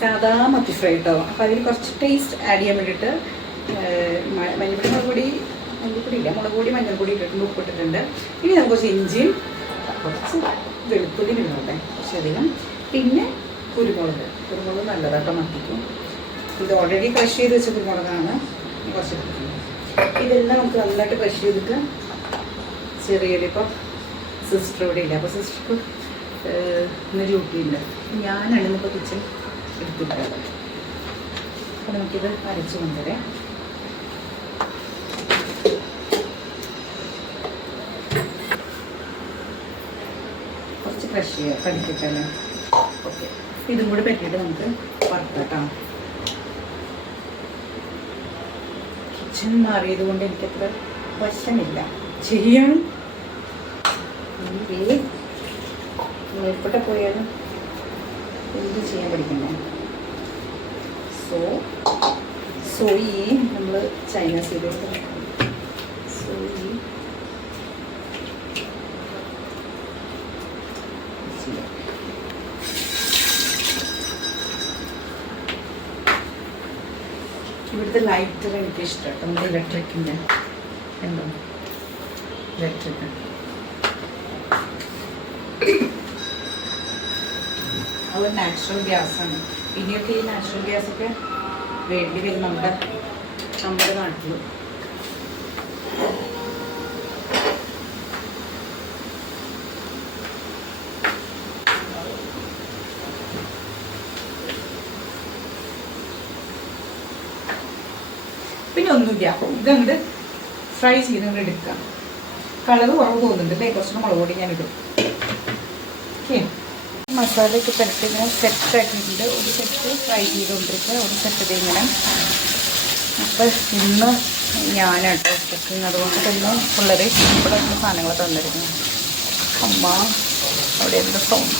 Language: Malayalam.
സാധാ മത്തി ഫ്രൈ കേട്ടോ. അപ്പോൾ അതിൽ കുറച്ച് ടേസ്റ്റ് ആഡ് ചെയ്യാൻ വേണ്ടിയിട്ട് മഞ്ഞൾപ്പൊടി ഇല്ല, മുളക് പൊടി മഞ്ഞൾപ്പൊടി ഇട്ടിട്ടുണ്ട്, ഉപ്പിട്ടിട്ടുണ്ട്. ഇനി നമുക്ക് കുറച്ച് ഇഞ്ചിയും കുറച്ച് വെളുത്തുള്ളി ഇടുന്നുണ്ട് കുറച്ചധികം. പിന്നെ കുരുമുളക് നല്ലതാട്ടോ മത്തിക്കും. ഇത് ഓൾറെഡി ക്രഷ് ചെയ്ത് വെച്ച കുരുമുളകാണ്, കുറച്ച് ഇട്ടിട്ടുണ്ട്. ഇതെല്ലാം നമുക്ക് നന്നായിട്ട് ക്രഷ് ചെയ്തിട്ട് ചെറിയൊരു ഇപ്പോൾ സിസ്റ്റർ ഇവിടെ ഇല്ല, അപ്പോൾ സിസ്റ്റർക്ക് ഇന്ന് ഡ്യൂട്ടിയുണ്ട്. ഞാനാണ് ഇന്നിപ്പോൾ കിച്ചൺ എടുത്തിട്ടുള്ളത്. അപ്പോൾ നമുക്കിത് അരച്ച് കൊണ്ടുവരാം. കുറച്ച് ക്രഷ് ചെയ്യാം, കടിക്കട്ടല്ലേ. ഓക്കെ, ഇതും കൂടി പറ്റിയിട്ട് നമുക്ക് വറുത്താം. കിച്ചൺ മാറിയത് കൊണ്ട് എനിക്കത്ര വശമില്ല ചെയ്യാൻ. എപ്പോട്ടെ പോയാലും എന്ത് ചെയ്യാൻ പഠിക്കണ്ടേ. സോയി നമ്മൾ ചൈന സീരിയൽ സോയി ഇവിടുത്തെ ലൈറ്റർ എനിക്ക് ഇഷ്ടമാണ്. നമ്മുടെ ഇലക്ട്രിക്കിൻ്റെ ഉണ്ടോ, ഇലക്ട്രിക് അത് നാച്ചുറൽ ഗ്യാസാണ്. ഇനിയൊക്കെ ഈ നാച്ചുറൽ ഗ്യാസൊക്കെ വേണ്ടി വരും നമ്മുടെ നാട്ടിൽ. പിന്നെ ഒന്നുമില്ല, ഇതങ്ങോട്ട് ഫ്രൈ ചെയ്ത് അങ്ങോട്ട് എടുക്കാം. കളർ കുറവ് തോന്നുന്നുണ്ട് അല്ലേ, കുറച്ചുകൂടെ മുളക് പൊടി ഞാനിടും. ഓക്കെ, മസാലയൊക്കെ പുരട്ടി ഇങ്ങനെ സെറ്റാക്കിയിട്ടുണ്ട്. ഒരു സെറ്റ് ഫ്രൈ ചെയ്തുകൊണ്ടിരിക്കുക, ഒരു സെറ്റ് ഇങ്ങനെ. അപ്പോൾ ഇന്ന് ഞാനാട്ടോ കുക്കിങ്, അതുകൊണ്ട് തന്നെ പിള്ളേർ ഇവിടെ സാധനങ്ങൾ തന്നിരുന്നു. അമ്മ അവിടെ എന്താ സൗണ്ട്